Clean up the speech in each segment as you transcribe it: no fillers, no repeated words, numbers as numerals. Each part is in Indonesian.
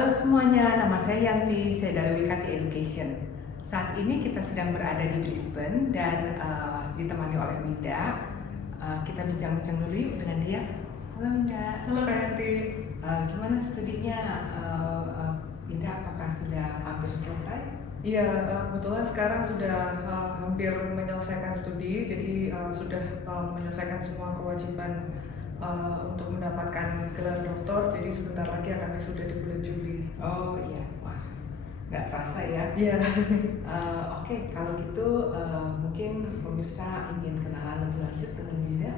Halo semuanya, nama saya Yanti, saya dari WKT Education. Saat ini kita sedang berada di Brisbane dan ditemani oleh Winda. Kita bincang-bincang dulu yuk dengan dia. Halo Winda. Halo Kak Yanti. Gimana studinya? Winda, apakah sudah hampir selesai? Iya, kebetulan sekarang sudah hampir menyelesaikan studi, jadi sudah menyelesaikan semua kewajiban untuk mendapatkan gelar doktor, jadi sebentar lagi akan wisuda di bulan Juli. Oh iya, wah, nggak terasa ya. Iya. Oke, kalau gitu mungkin pemirsa ingin kenalan lebih lanjut dengan Winda,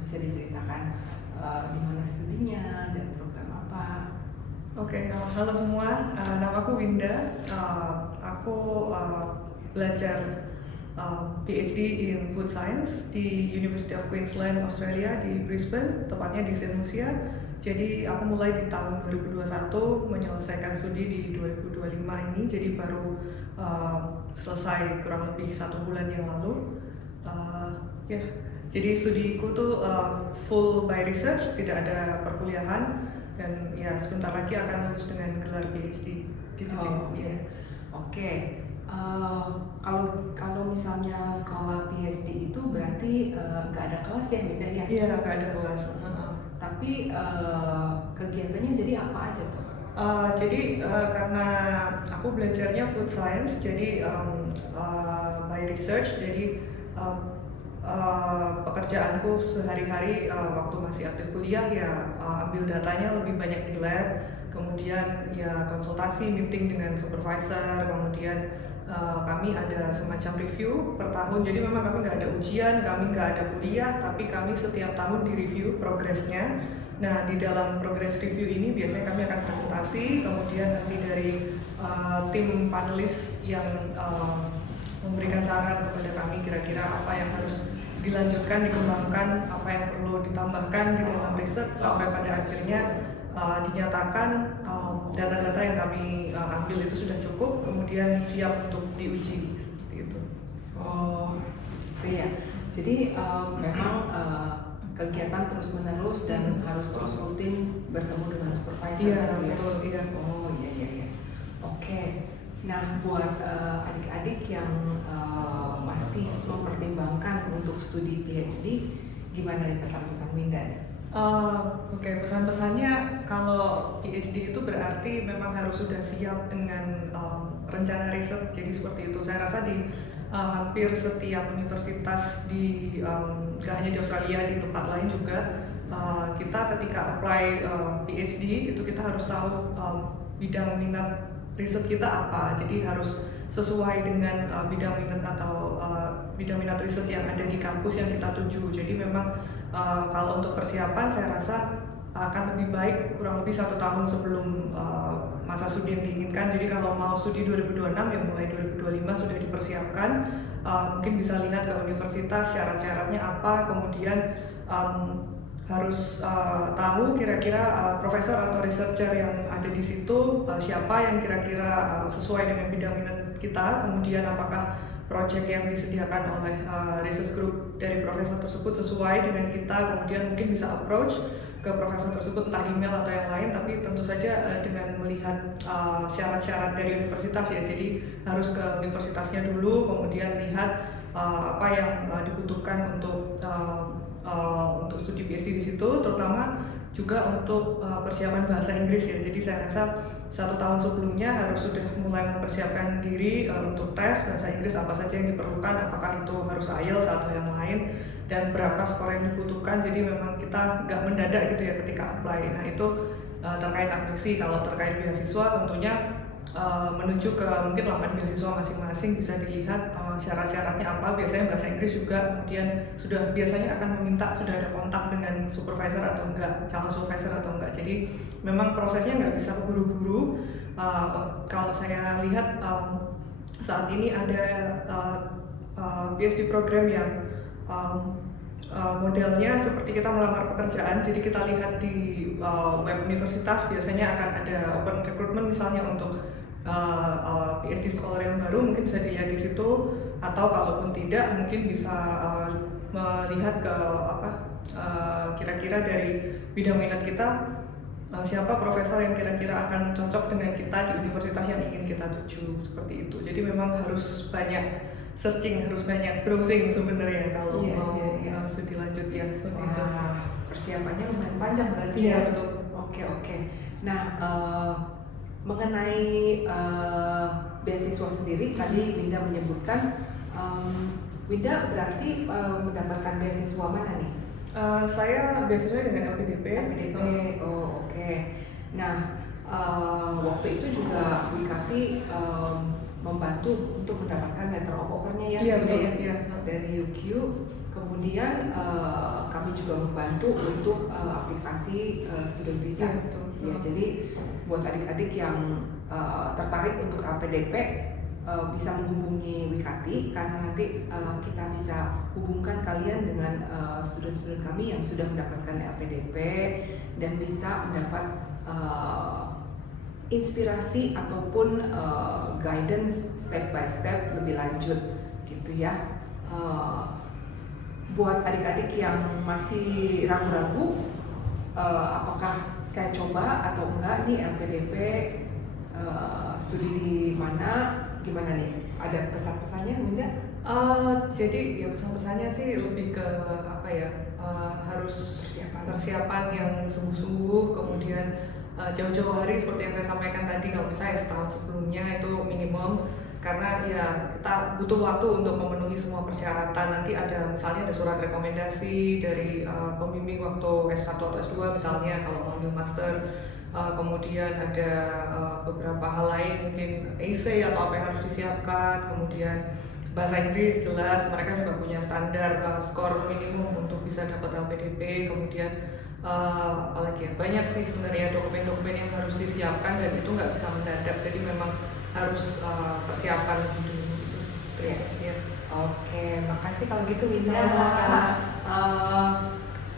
bisa diceritakan di mana studinya dan program apa? Oke, halo semua, nama aku Winda. Aku belajar PhD in Food Science di University of Queensland, Australia di Brisbane, tepatnya di St. Lucia. Jadi aku mulai di tahun 2021, menyelesaikan studi di 2025 ini, jadi baru selesai kurang lebih 1 bulan yang lalu. Ya, jadi studiku tuh full by research, tidak ada perkuliahan, dan ya sebentar lagi akan lulus dengan gelar PhD gitu sih. Iya. Oke. Kalau misalnya sekolah PhD itu berarti nggak ada kelas ya, beda ya? Iya, nggak ada kelas. Tapi kegiatannya jadi apa aja tuh? Jadi karena aku belajarnya food science, jadi by research, jadi pekerjaanku sehari-hari waktu masih aktif kuliah ya ambil datanya lebih banyak di lab, kemudian ya konsultasi, meeting dengan supervisor, kemudian kami ada semacam review per tahun. Jadi memang kami nggak ada ujian, kami nggak ada kuliah, tapi kami setiap tahun di review progresnya. Nah, di dalam progress review ini biasanya kami akan presentasi, kemudian nanti dari tim panelis yang memberikan saran kepada kami kira-kira apa yang harus dilanjutkan, dikembangkan, apa yang perlu ditambahkan di dalam riset, sampai pada akhirnya dinyatakan data-data yang kami ambil itu sudah cukup, kemudian siap untuk diuji, seperti itu. Oh, gitu ya. Jadi memang kegiatan terus menerus dan harus terus rutin bertemu dengan supervisor. Iya, gitu ya? betul, iya. Oh iya. Oke. Nah, buat adik-adik yang masih mempertimbangkan untuk studi PhD, gimana nih pesan-pesan Winda? Oke, pesan-pesannya kalau PhD itu berarti memang harus sudah siap dengan rencana riset, jadi seperti itu. Saya rasa di hampir setiap universitas di gak hanya di Australia, di tempat lain juga kita ketika apply PhD itu kita harus tahu bidang minat riset kita apa, jadi harus sesuai dengan bidang minat atau bidang minat riset yang ada di kampus yang kita tuju. Jadi memang kalau untuk persiapan saya rasa akan lebih baik kurang lebih 1 tahun sebelum masa studi yang diinginkan. Jadi kalau mau studi 2026 ya mulai 2025 sudah dipersiapkan. Mungkin bisa lihat ke universitas syarat-syaratnya apa, kemudian harus tahu kira-kira profesor atau researcher yang ada di situ siapa yang kira-kira sesuai dengan bidang minat kita, kemudian apakah project yang disediakan oleh research group dari profesor tersebut sesuai dengan kita, kemudian mungkin bisa approach ke profesor tersebut entah email atau yang lain, tapi tentu saja dengan melihat syarat-syarat dari universitas ya, jadi harus ke universitasnya dulu, kemudian lihat apa yang dibutuhkan untuk studi PhD di situ, terutama juga untuk persiapan bahasa Inggris ya. Jadi saya rasa 1 tahun sebelumnya harus sudah mulai mempersiapkan diri untuk tes bahasa Inggris apa saja yang diperlukan, apakah itu harus IELTS atau yang lain, dan berapa skor yang dibutuhkan. Jadi memang kita nggak mendadak gitu ya ketika apply. Nah itu terkait admisi. Kalau terkait beasiswa tentunya menuju ke mungkin laman beasiswa masing-masing bisa dilihat syarat-syaratnya apa. Biasanya bahasa Inggris juga, kemudian sudah biasanya akan meminta sudah ada kontak dengan supervisor atau enggak, calon supervisor atau enggak. Jadi memang prosesnya nggak bisa buru-buru. Kalau saya lihat saat ini ada PhD program yang modelnya seperti kita melamar pekerjaan, jadi kita lihat di web universitas biasanya akan ada open recruitment misalnya untuk PhD scholar yang baru, mungkin bisa dilihat di situ, atau kalaupun tidak mungkin bisa melihat ke kira-kira dari bidang minat kita siapa profesor yang kira-kira akan cocok dengan kita di universitas yang ingin kita tuju, seperti itu. Jadi memang harus banyak searching, harus banyak browsing sebenarnya kalau Iya, mau iya, iya. studi lanjut ya, seperti itu. Wah, persiapannya lumayan panjang berarti Iya, ya. betul. Oke, oke. Nah, mengenai beasiswa sendiri, tadi Winda menyebutkan, Winda berarti mendapatkan beasiswa mana nih? Saya biasanya dengan LPDP. LPDP, oh oke. Nah, waktu itu juga Wikati membantu untuk mendapatkan letter of offer-nya ya, Iya, Winda betul. ya, Iya. dari UQ. Kemudian kami juga membantu untuk aplikasi student visa. Iya, betul. Ya, jadi buat adik-adik yang tertarik untuk LPDP bisa menghubungi Wikati karena nanti kita bisa hubungkan kalian dengan student-student kami yang sudah mendapatkan LPDP dan bisa mendapat inspirasi ataupun guidance step by step lebih lanjut gitu ya. Buat adik-adik yang masih ragu-ragu apakah saya coba atau enggak nih LPDP, studi di mana, gimana nih? Ada pesan-pesannya enggak? Jadi ya pesan-pesannya sih lebih ke apa ya, harus persiapan yang sungguh-sungguh, kemudian jauh-jauh hari seperti yang saya sampaikan tadi, kalau misalnya setahun sebelumnya itu minimum, karena ya kita butuh waktu untuk memenuhi semua persyaratan. Nanti ada misalnya ada surat rekomendasi dari pembimbing waktu S1 atau S2 misalnya kalau mau ambil master. Kemudian ada beberapa hal lain, mungkin essay atau apa yang harus disiapkan, kemudian bahasa Inggris jelas mereka juga punya standar skor minimum untuk bisa dapat LPDP. Kemudian apalagi ya, banyak sih sebenarnya dokumen-dokumen yang harus disiapkan dan itu nggak bisa mendadak, jadi memang harus persiapan dulu gitu. Iya. Ya. Oke, makasih kalau gitu Winda. Sama-sama.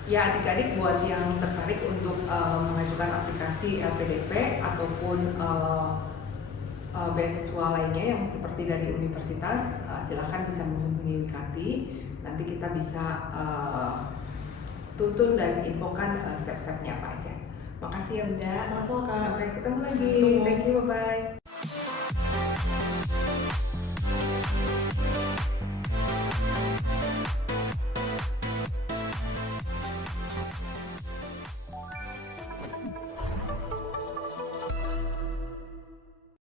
Ya adik-adik buat yang tertarik untuk mengajukan aplikasi LPDP ataupun beasiswa lainnya yang seperti dari universitas, silakan bisa menghubungi Wikati. Nanti kita bisa tuntun dan infokan step-stepnya apa aja. Makasih ya Bunda. Sama-sama, Kak. Sampai ketemu lagi. Ketemu. Thank you, bye-bye.